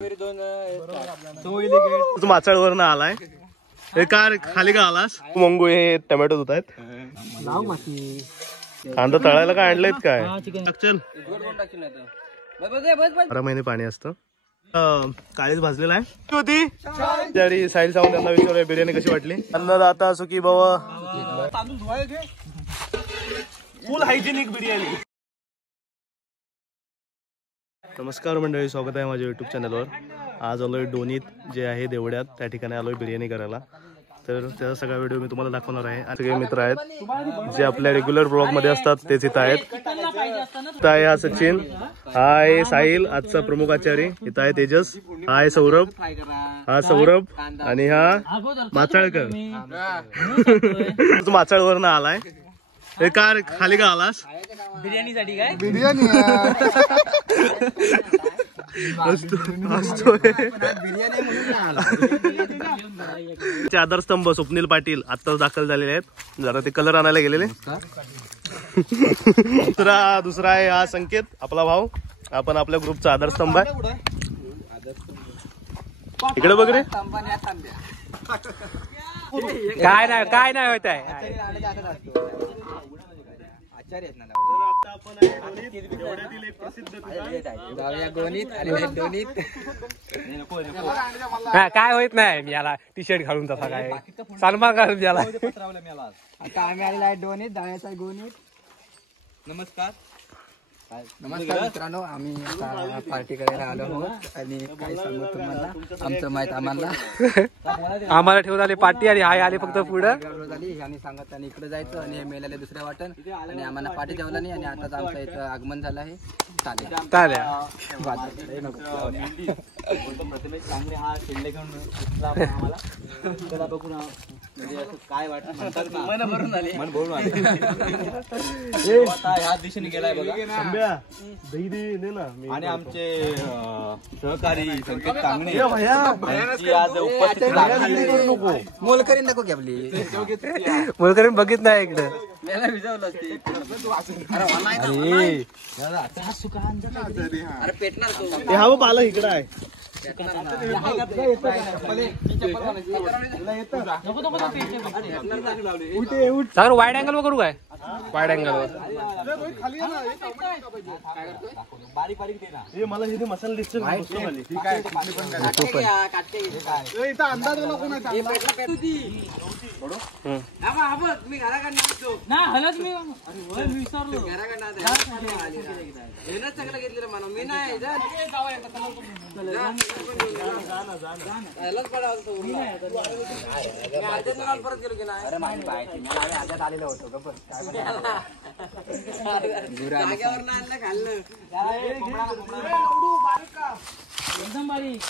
तू माचाळवरनं आलाय हे कार खाली का आलास? मंगू हे टोमॅटो धुत आहेत. कांदा तळायला काय आणलंय काय? चल 12 महिने पाणी असतं. काळीच भाजलेला आहे होती तरी साईड जाऊन त्यांना विचारूया बिर्याणी कशी वाटली. अन्नदाता सुखी भव. फुल हायजेनिक बिर्याणी. नमस्कार मंडळी, स्वागत आहे माझ्या युट्यूब चॅनलवर. आज आलोय डोनीत जे आहे देवड्यात, त्या ठिकाणी आलोय बिर्याणी करायला. तर त्याचा सगळा व्हिडिओ मी तुम्हाला दाखवणार आहे. सगळे मित्र आहेत जे आपल्या रेग्युलर ब्लॉग मध्ये असतात तेच इथं आहेत. इथं आहे हा सचिन, हा आहे साहिल आजचा प्रमुख आचारी, इथं आहे तेजस, हा आहे सौरभ, हा सौरभ आणि हा माचाळकर. तू माचाळवरनं आलाय हे कार खाली का आलास? बिर्याणीसाठी. काय बिर्याणी आधारस्तंभ स्वप्नील पाटील आत्ताच दाखल झालेले आहेत, जरा ते कलर आणायला गेलेले. दुसरा आहे हा संकेत, आपला भाऊ. आपण आपल्या ग्रुपचा आधारस्तंभ आहे. इकडे बघ रे. काय नाही होत आहे. काय होत नाही. मी याला टी शर्ट घालून तसा काय सलमान घालून याला. आता आम्ही आलेलो आहे डोनीत, दाण्याचा गोनीत. नमस्कार मित्रांनो, आम्ही पार्टी करायला आलो आहोत आणि काय सांगू तुम्हाला, आमचं माहित आम्हाला ठेवून आले पार्टी आणि हाय आले फक्त पुढं झाली आणि सांगत आणि इकडे जायचं आणि हे मेल्याला दुसऱ्या वाटण आणि आम्हाला पार्टी ठेवला नाही आणि आताच आमचं इथं आगमन झालं आहे. चालेल काय वाटत ह्या दिशेने गेलाय बघा. आणि आमचे सहकारी संकेत कांगणे आज उपस्थित. मोलकरीन नको की आपली मोलकरीन बघित नाही इकडे. अरे पेटणार हा बाला इकडे आहे. सर वाईड अँगल वर करू काय? वाईड अँगल वर मला इथे मसाला दिसतो. एकदम बारीक.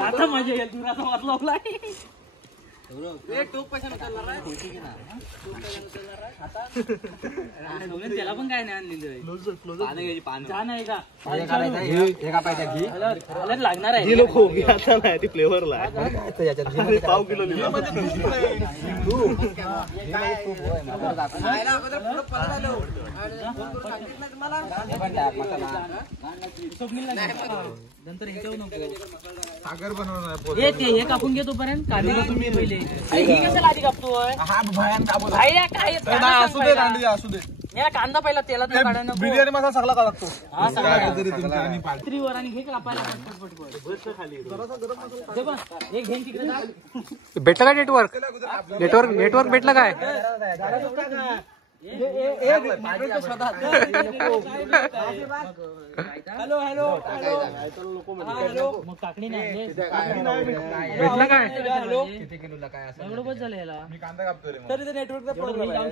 आता मजा येईल. तुला वाटला त्याला पण काय नाही आणलेलं लागणार आहे. ती फ्लेवरला पाव किलो नंतर सागर बनवणार. हे कापून घेतो पर्यंत कांदे तुम्ही पहिले. कशाला आधी कापतोय? याला कांदा पहिला तेलात काढायला बिर्याणी मसाला सगळा लागतो. आणि हे कापायला भेटलं काय नेटवर्क भेटलं काय? हॅलो मग काकडी नाही भेटलं काय? किती किलोला काय असं एवढं बस झालं याला. मी कांदा कापतोय रे. तरी नेटवर्कचा प्रॉब्लेम आहे.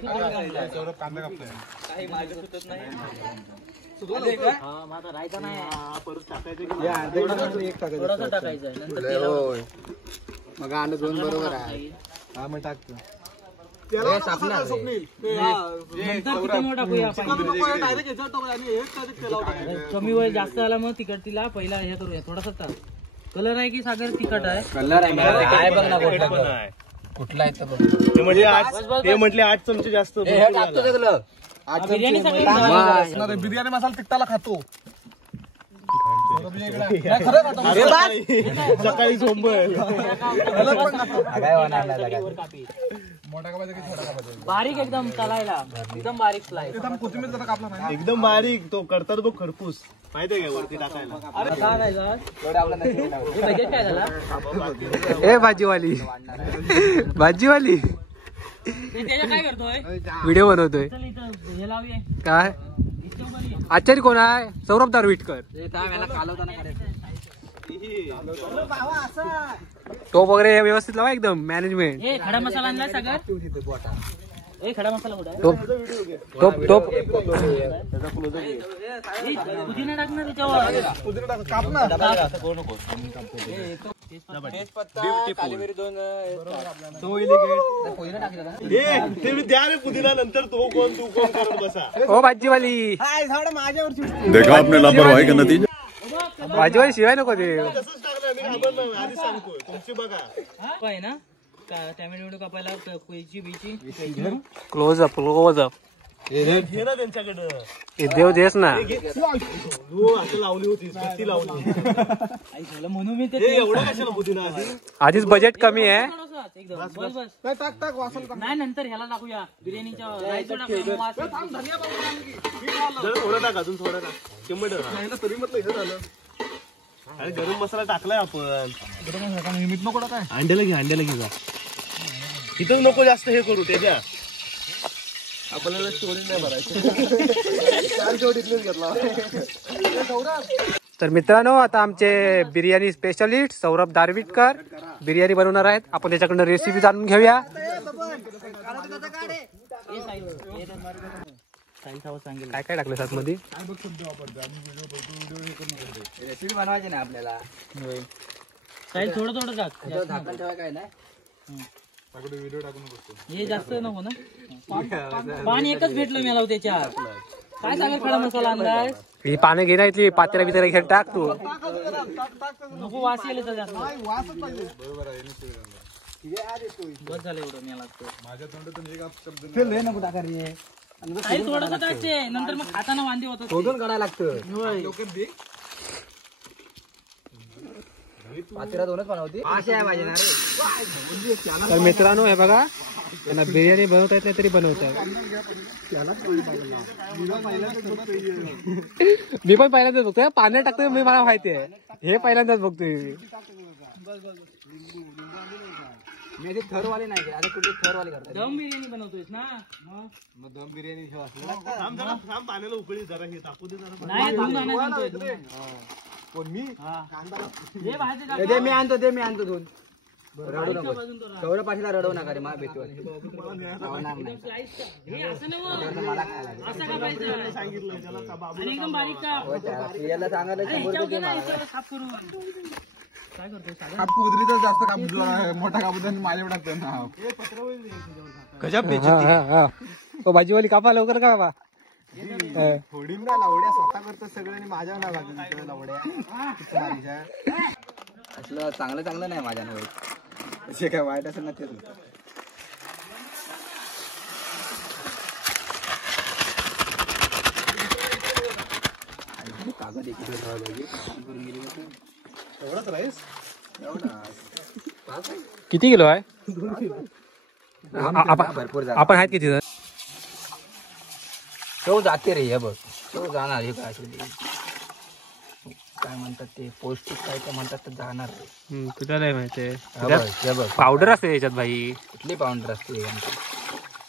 सौरभ कांदा कापतोय. काही मार्ग सुचत नाही. माझा राहायचा नाही. थोडासा टाकायचा आहे नंतर मग अंड दोन बरोबर आहे. हा मग टाकतो. कमी वय जास्त आला मग तिखट तिला पहिला हे करूया. थोडासा कलर आहे की सागर तिखट आहे? कलर आहे बघ ना. कुठला आहे तर बघ. ते म्हटले 8 चमचे जास्त. हे टाकतो सगळं. बिर्याणी सगळी बिर्याणी मसाला तिकटाला खातो. सकाळी झोंबल. काय होणार नाही लगाय. बारीक एकदम तलायला एकदम बारीक स्लाइस. कोथिंबीर जरा कापला नाही. एकदम बारीक तो करतात बघ खरपूस. माहितीये का वरती टाकायला. बजेट काय झाला ए भाजीवाली भाजीवाली त्याच्या काय करतोय व्हिडिओ बनवतोय. चल इथं हे लावूया काय आचार्य कोण आहे? सौरभ दारविटकर. कालवताना करायचं. टोप वगैरे व्यवस्थित लावा एकदम मॅनेजमेंट. ए खडा मसाला आणला सगळं. ए खडा मसाला कुठे टोप टोप टोप पुदिना टाक ना त्याच्यावर. ते मी द्या रे पुदिना नंतर तो कोण तू कोण करत बसा. ओ भाजीवाली देखा आपने लापरवाही का नतीजा. भाजीवाली शिवाय नको ते. तसंच टाकलं मी घाबरलो आधी सांगतोय तुमची बघा. काय ना टॅमॅटो कापायला कोयची बिची क्लोज अप क्लोज अप. घे ना त्यांच्याकडं. देव देस ना. हो असं लावली होती कशी लावली. म्हणून मी ते हे एवढं कशाला पुदिना आधी. आधीच बजेट कमी आहे. एकदम बस बस नाही नंतर ह्याला टाकूया बिर्याणीच्या राईसवर टाकूया, वास येतो. जरा थोडं टाक अजून थोडं टाक. किंमत तरी म्हटलं हे झालं. अरे गरम मसाला टाकलाय आपण. नको काय अंड्याला घे जा. इथं नको जास्त हे करू त्याच्या. आपल्याला स्टोरी नाही भरायची. 4 शेवट इथलेच घेतला. तर मित्रांनो आता आमचे बिर्याणी स्पेशलिस्ट सौरभ दारविटकर बिर्याणी बनवणार आहेत. आपण त्याच्याकडनं रेसिपी जाणून घेऊया. काय काय टाकलं सात मध्ये? रेसिपी बनवायची ना आपल्याला. साईल थोडं थोडं टाक त्याच्यावर झाकण ठेवाय काय नाही. हे जास्त नको ना. पाणी एकच भेटलं मला त्याच्यात. काय सांगेल खडा मसाला आणलाय. ही पानं घे ना इथली पात्र्या बित्र्या घेऊन टाक तू. नको वास येईल तर जास्त. बस झालं एवढं मी लागतो. नको टाका रे. साईल थोडंसं टाकते नंतर मग खाताना वांदे होतात. शोधून काढायला लागतं. होय. पातेला दोनच बनवती. अशी आहे माझी ना रे. तर मित्रांनो हे बघा त्यांना बिर्याणी बनवता येत नाही तरी बनवतात. मी पण पहिल्यांदाच बघतोय. पाण्यात टाकतोय मी मला माहिती आहे. हे पहिल्यांदाच बघतोय. मी थरवाले नाही आता कुठे थरवाले करतात. दम बिर्याणी बनवतोयस ना. मग दम बिर्याणी ठेवा. थांब पाण्याला उकळी जरा हे तापू दे जरा. नाही धुवून आणतोय. कोण मी हे बाहेरचे टाक. दे मी आणतो दोन. रडू नको. तेवढं पाठीला रडवू नका रे मा बेटीवर. हे असं नाही हो. मला खायला असं कापायचं. आणि एकदम बारीक काप. याला सांगायला अरे ह्याच्यावर घे ना, ह्याच्यावर साफ करून. काय करतोय सागर? कापू उदरीचा जास्त कापला मोठा कापू माझ्यावर टाकतो ना. गजब ओ भाजीवाली कापा लवकर का बाबा. थोडी ना लावड्या स्वतः करतो सगळ्यांनी माझ्या ना लागतो लावड्या. असलं चांगलं नाही माझ्या नव्हे. असे काय वाईट असेल ना तेच. कागद एवढाच राईस. किती किलो आहे? भरपूर आपण आहेत किती जण? तो जाते रे. हे बघ तो जाणार. हे काय म्हणतात ते पौष्टिक काय ते म्हणतात तर जाणार रे. तुला नाही माहिती हे बघ पावडर असते याच्यात भाई. कुठली पावडर असते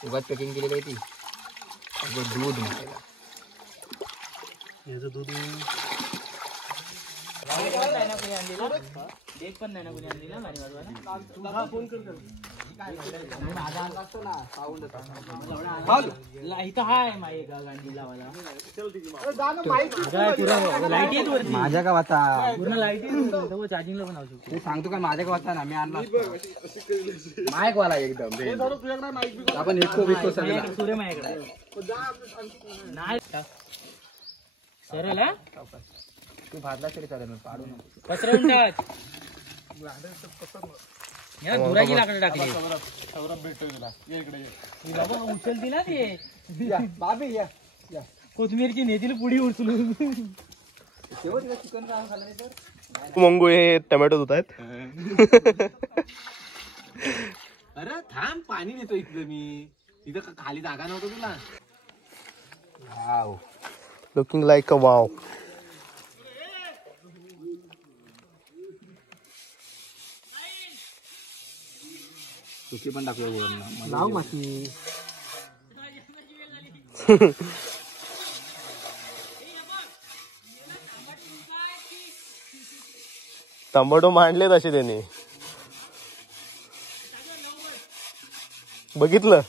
उगाच पॅकिंग केलेली आहे ती. दूध म्हणायला याचं दूध देख पण नाही ना कोणी आणली ना गाडी वाजवायला. इथं हाय माई गांधी लावायला. लाईट येत वरती. माझ्या गावाचा पूर्ण लाईट येत चार्जिंगला पण लावू शकतो. ते सांगतो का माझ्या गावाचा ना मी आणला माईक वाला एकदम. आपण विकतो सगळं. सूर्य माझ्याकडे नाही सरळ हा? तू भाजला तरी चालेल पाडू नको. पसरवून टाक. धुराची लाकडं टाकली बाबा उचलती ना ते बाबी या कोथमीरची नेतील पुढी उचलून चिकन खाल्लं नाही तर मंगू हे टोमॅटो धुत आहेत. अरे थांब पाणी नेतो इथलं मी इथं खाली जागा नव्हतं तुला. Wow looking like a wow. सुकी पण टाकूया वरून लाव माती. टोमॅटो मांडले तसे त्याने बघितलं.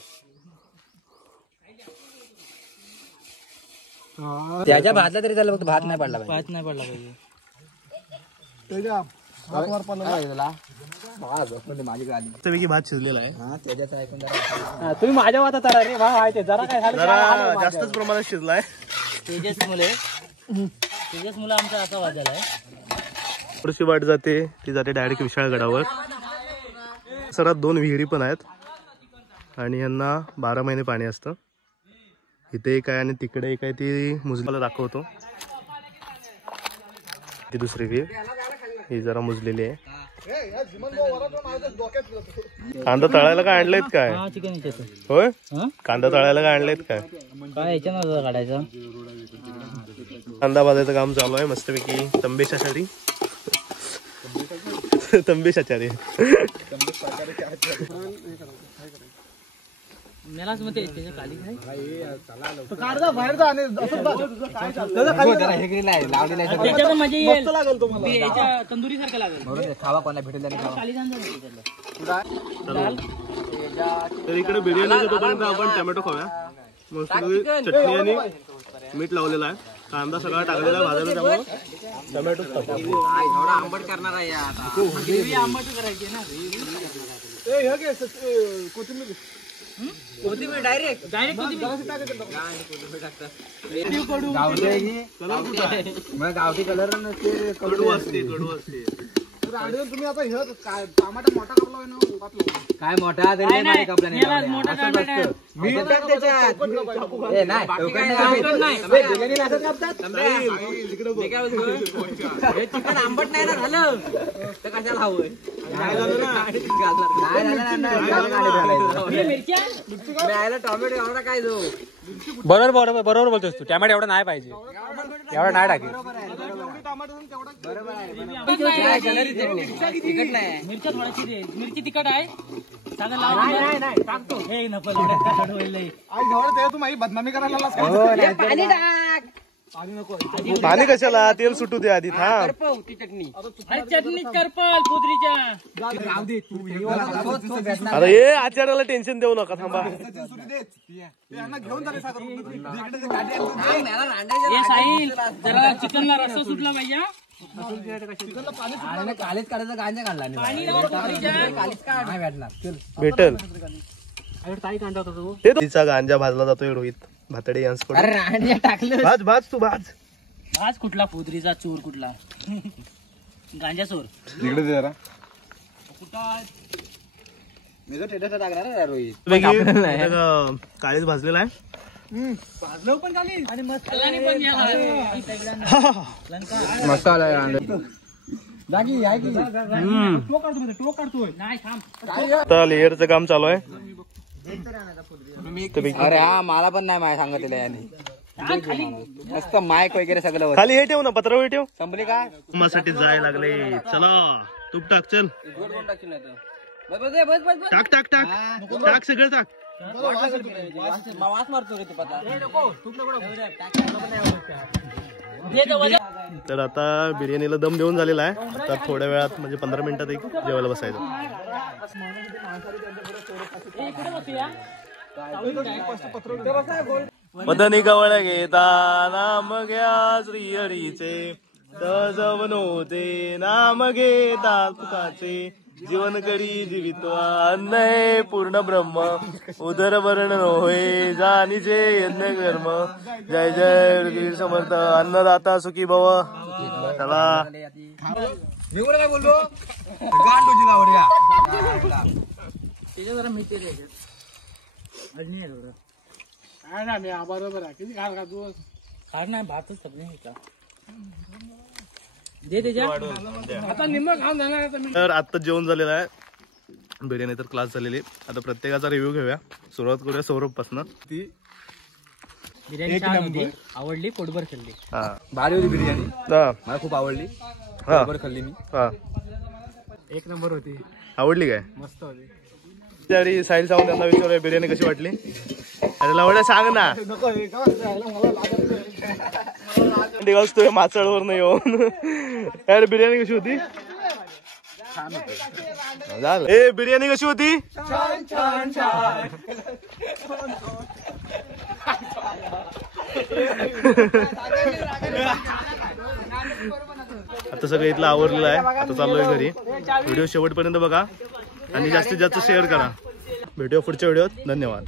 त्याच्या भातला तरी त्याला फक्त भात नाही पडला पाहिजे. पाच नाही पडला पाहिजे. माझी गाडी मस्तपैकी भात शिजलेला आहे. हा त्याच्याचं ऐकून जरा तुम्ही माझ्या वातात रे भाव आहे ते जरा काय झालं जरा जास्तच प्रमाणात शिजलाय. तेजस मुले आमचा असा वाजायला आहे. थोडीशी वाट जाते ती जाते डायरेक्ट विशाळगडावर. सरात 2 विहिरी पण आहेत आणि यांना 12 महिने पाणी असतं. इथे एक आहे आणि तिकडे एक आहे, ती मुजलेला दाखवतो. ती दुसरी विहीर ही जरा मुजलेली आहे. कांदा तळायला काय आणलेत काय? हा चिकन होय हा कांदा तळायला काय आणलेत काय? काय याच्यानं काढायचं कांदा भाजायचं काम चालू आहे मस्तपैकी. तंबेशाचारी तंबेशाचारी मलाच मग त्याच्या खाली काय त्याच्यात मजा येईल. याच्या तंदुरी सारखं लागेल. खावा कोणा भेटेल खाली जाऊन तर इकडे बिर्याणी तोपर्यंत आपण टोमॅटो खाऊया. मस्त चटणी आणि मीठ लावलेलं आहे. कांदा सगळा टाकलेला आहे भाजायला, त्यामुळे टोमॅटो एवढा आंबट करणार आहे आंबट करायची ना कोथिंबीर डायरेक्ट गावठी कलर कडू असते. तुम्ही आता टमाटा मोठा कापला ना काय मोठा तरी नाही कापला नाही. मोठा टमाटा मीठ टाक त्याच्यात. ए नाही मी काय बोलतो हे चिकन आंबट नाही ना झालं तर कशाला हवंय. टोमॅटो एवढा काय जो बरोबर बोलतोस तू. टॅमॅटो एवढा नाही पाहिजे, एवढा नाही टाकेल. तिखट नाही मिरच्या थोड्याशी दे. मिरची तिखट आहे टाकतो. हे नको तू माझी बदनामी करायला पाणी कशाला? तेल सुटू दे आधी. थांब चटणी करपल पुदरीच्या. आता ये आचार्याला टेन्शन देऊ नका. थांबा हे साहिल जरा चिकनला रस्सा सुटला पाहिजे. कालीच काढायचा गांजा काढला पाणी लावा पुदरीच्या. नाही भेटणार. भेटल. ताई कांदा होता तो. तिचा गांजा भाजला जातोय रोहित भातडे यांच्याकडे. रांड्या टाकलं भाज तू भाज. आज कुठला पुदरीचा चोर कुठला गांजा चोर जरा मी तर टेटस टाकणार आहे रोहित. काळीच भाजलेला आहे. मस्त आला आता लेअरचं काम चालू आहे. अरे हा मला पण नाही माय सांगत याने मस्त माईक वगैरे सगळं होतं. खाली हे ठेव ना, पत्रावळी ठेव. संपली काय साठी जायला लागले. चला तूप टाक. चल टाक टाक टाक टाक सगळं टाक. वास मारतो रे तू पता. तर आता बिर्याणीला दम देऊन झालेला आहे. तर थोड्या वेळात म्हणजे 15 मिनिटात एक जेवायला बसायचं. मदनी गवळ घेता नाम घ्या श्री हरीचे, सजवनोते नाम घेता तुकाचे, जीवन करी जीवित्वा अन्न हे पूर्ण ब्रह्म, उदर वर्ण होय जाणीचे यज्ञ कर्म. जय जय वीर समर्थ अन्नदाता सुखी भव. चला मी कोण काय बोललो गांड तुझी लावड्या त्याच्या जरा मिळते रे अजून आहे थोडं काय ना मी बरोबर आहे किती खार खातो खार नाही भातच सगळे हे का दे त्याच्या आता निम्म खाऊन जाणार तर आत्ता जेवण झालेलं आहे बिर्याणी तर क्लास झालेली आता प्रत्येकाचा रिव्ह्यू घेऊया सुरुवात करूया सौरभ पासन बिर्याणी छान होती आवडली पोटभर खाल्ली हा भारी होती बिर्याणी हा मला खूप आवडली हा बरोबर खाल्ली मी हा एक नंबर होती आवडली काय मस्त होती त्यावेळी साहिल सावंत यांना विचारूया बिर्याणी कशी वाटली अरे लावड्या सांग ना दिवस तू माचळवर नाही येऊन यार बिर्याणी कशी होती झालं ए बिर्याणी कशी होती आता सगळं इथलं आवरलेलं आहे आता चाललोय घरी व्हिडिओ शेवटपर्यंत बघा आणि जास्तीत जास्त शेअर करा भेटूया पुढच्या व्हिडिओत धन्यवाद